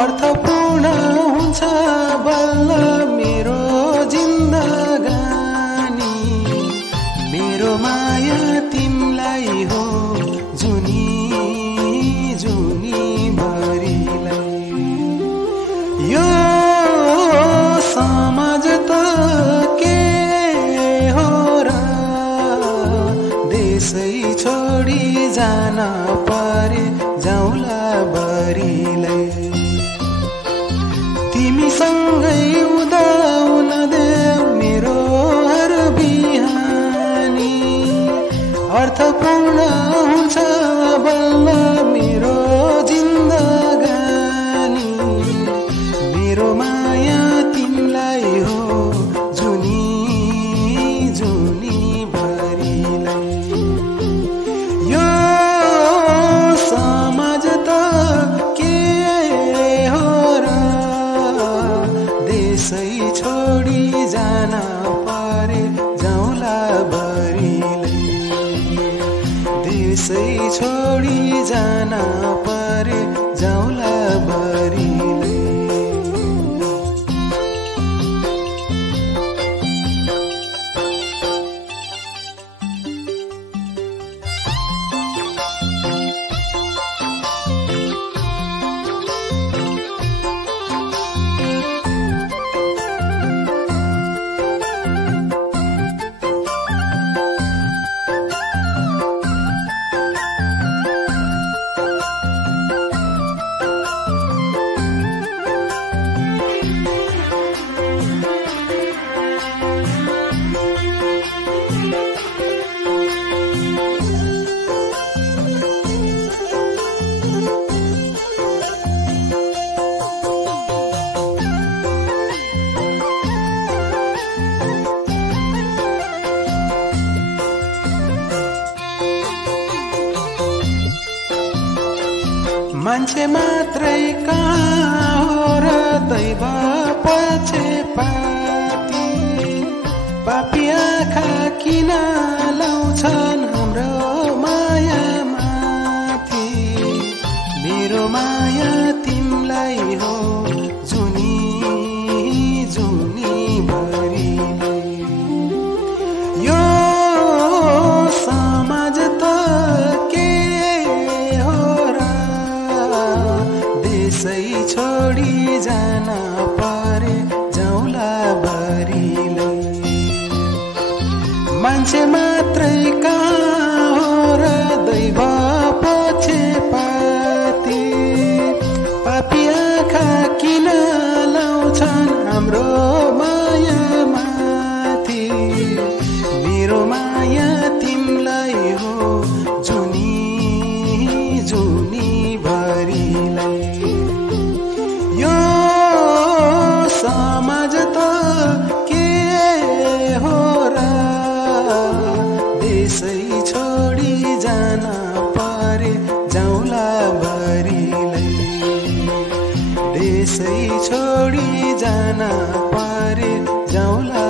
अर्थपूर्ण हुन्छ बल्ल मेरो जिन्दगानी मेरो माया तिमलाई हो जुनी जुनी भरिलाई यो समाज त के हो र देशै छोडी जान परे जाउला बरिलाई तिमीसँगै उदाउन दे मेरो हर बिहानी अर्थपूर्ण हुन्छ बल्ल मेरो जिन्दगानी मेरो माया तिमीलाई हो जुनी जुनी भरिलाई यो समाज त के हो र देशै छोडी जान परे जाउला बरिलाई देशै छोडी जान परे जाउला बरिलाई मान्छे मात्रै कहाँ हो र दैव पक्षपाती पापी आँखा किन लाउँछन् हाम्रो माया माथि मेरो माया तिमीलाई हो जुनी जुनी भरिलाई यो समाज त के हो र देशै छोडी जान परे जाउला बरिलाई मान्छे मात्रै कहाँ हो र दैव पक्षपाती पापी आँखा किन लाउँछन् हाम्रो माया माथि मेरो माया तिमीलाई हो जुनी जुनी भरिलाई यो समाज त के हो र देशै छोडी जान परे जाउला बरिलाई देशै छोडी जान परे जाउला